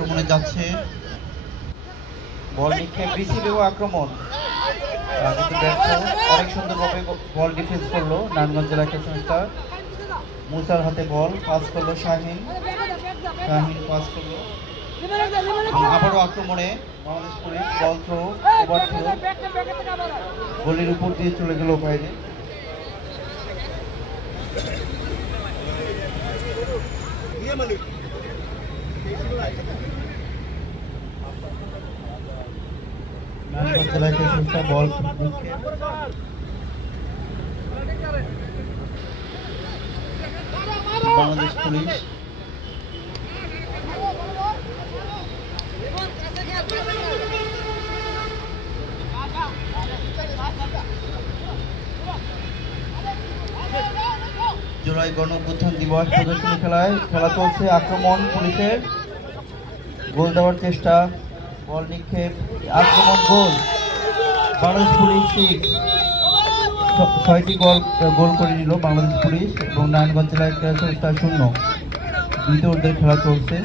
আক্রমণে যাচ্ছে, বল নিক্ষেপ, রিসিভ এবং আক্রমণ। কিন্তু ব্যর্থ, অনেক সুন্দরভাবে বল ডিফেন্স করলো নারায়ণগঞ্জ জেলা ক্রীড়া সংস্থা। মুসার হাতে বল, পাস করলো শাহিন, পাস করলো। আবারও আক্রমণে Bangladesh police, ball throw, over throw, গোলের উপর দিয়ে চলে গেল বাইরে। বল বাংলাদেশ পুলিশ জুলাই গণ-অভ্যুত্থান দিবস প্রদর্শনী খেলা চলছে। আক্রমণ পুলিশের, গোল দেওয়ার চেষ্টা, বল নিক্ষেপ, আক্রমণ, গোল। বাংলাদেশ পুলিশ 6টি গোল করে নিল বাংলাদেশ পুলিশ এবং নারায়ণগঞ্জ জেলা ক্রীড়া সংস্থা 0। দ্বিতীয় অর্ধের খেলা চলছে।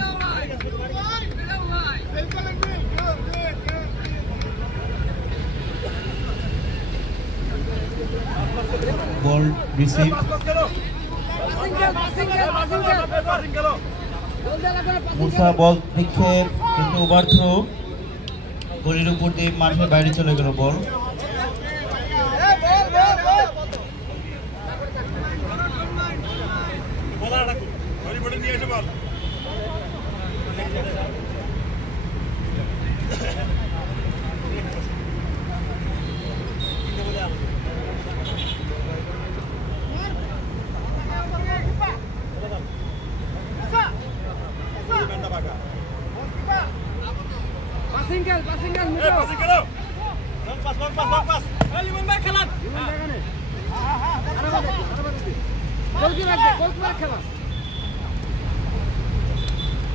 বল রিসিভ, মুসা বল নিক্ষেপ, কিন্তু ওভার থ্রো, গোলের উপর দিয়ে মাঠের বাইরে চলে গেল বল।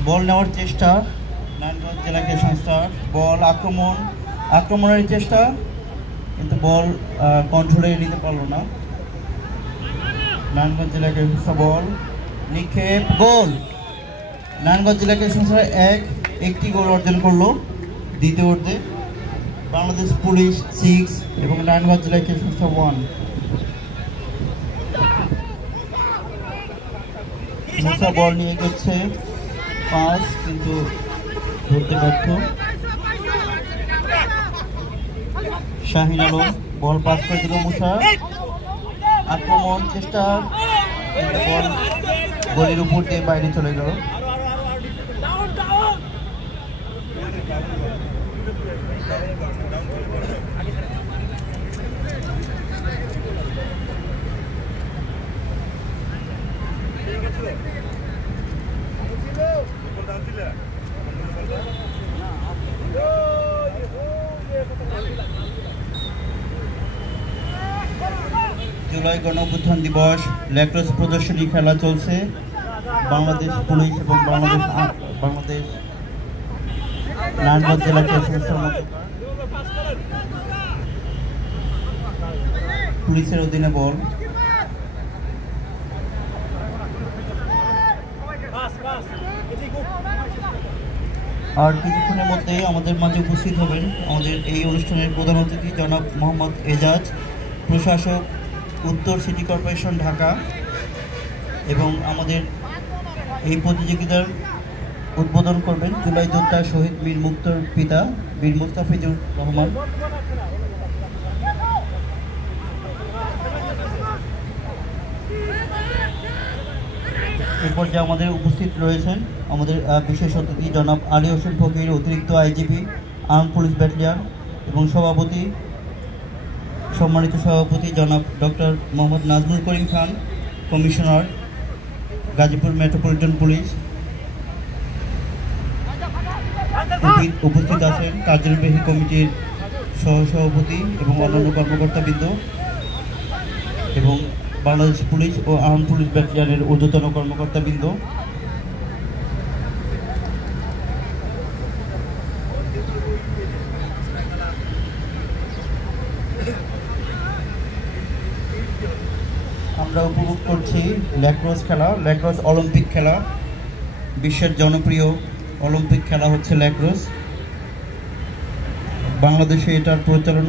বল নেওয়ার চেষ্টা নারায়ণগঞ্জ জেলা ক্রীড়া সংস্থার, বল আক্রমণের চেষ্টা, কিন্তু বল কন্ট্রোলে নিতে পারলো না নারায়ণগঞ্জ জেলা ক্রীড়া সংস্থা। বল নিক্ষেপ, গোল। নারায়ণগঞ্জ জেলা ক্রীড়া সংস্থা একটি গোল অর্জন করলো দ্বিতীয় অর্ধে। বাংলাদেশ পুলিশ 6 এবং নারায়ণগঞ্জ জেলা ক্রীড়া সংস্থা 1। মুসা বল নিয়ে গেছে, পাস কিন্তু ধরতে ব্যর্থ। শাহিন আলম বল পাস করে দিল মুসা, আক্রমণ চেষ্টা, বল গোলের উপর দিয়ে বাইরে চলে গেল। জুলাই গণ-অভ্যুত্থান দিবস ল্যাক্রোস প্রদর্শনী খেলা চলছে। বাংলাদেশ পুলিশ এবং বাংলাদেশ নারায়ণগঞ্জ জেলা ক্রীড়া সংস্থার মধ্যে পুলিশের অধীনে বল। আর কিছুক্ষণের মধ্যে আমাদের মাঝে উপস্থিত হবেন আমাদের এই অনুষ্ঠানের প্রধান অতিথি জনাব মোহাম্মদ এজাজ, প্রশাসক, উত্তর সিটি কর্পোরেশন, ঢাকা। এবং আমাদের এই প্রতিযোগিতার উদ্বোধন করবেন জুলাই যোদ্ধা শহীদ বীর মুক্তর পিতা বীর মুস্তাফিজুর রহমান। এরপর যে আমাদের উপস্থিত রয়েছেন আমাদের বিশেষ অতিথি জনাব আলী হোসেন ফকির, অতিরিক্ত আইজিপি, আর্ম পুলিশ ব্যাটালিয়ন এবং সম্মানিত সভাপতি জনাব doctor Mohammad Nazmul Karim Khan, commissioner, Gazipur metropolitan police. উপস্থিত আছেন কার্যনির্বাহী কমিটির সহসভাপতি এবং অন্যান্য কর্মকর্তাবৃন্দ এবং বাংলাদেশ পুলিশ ও আর্ম পুলিশ ব্যাটালিয়নের ঊর্ধ্বতন কর্মকর্তাবৃন্দ। আমরা উপভোগ করছি ল্যাক্রোস খেলা, ল্যাক্রোস অলিম্পিক খেলা, বিশ্বের জনপ্রিয় অলিম্পিক খেলা হচ্ছে ল্যাক্রোস। বাংলাদেশে এটার প্রচলন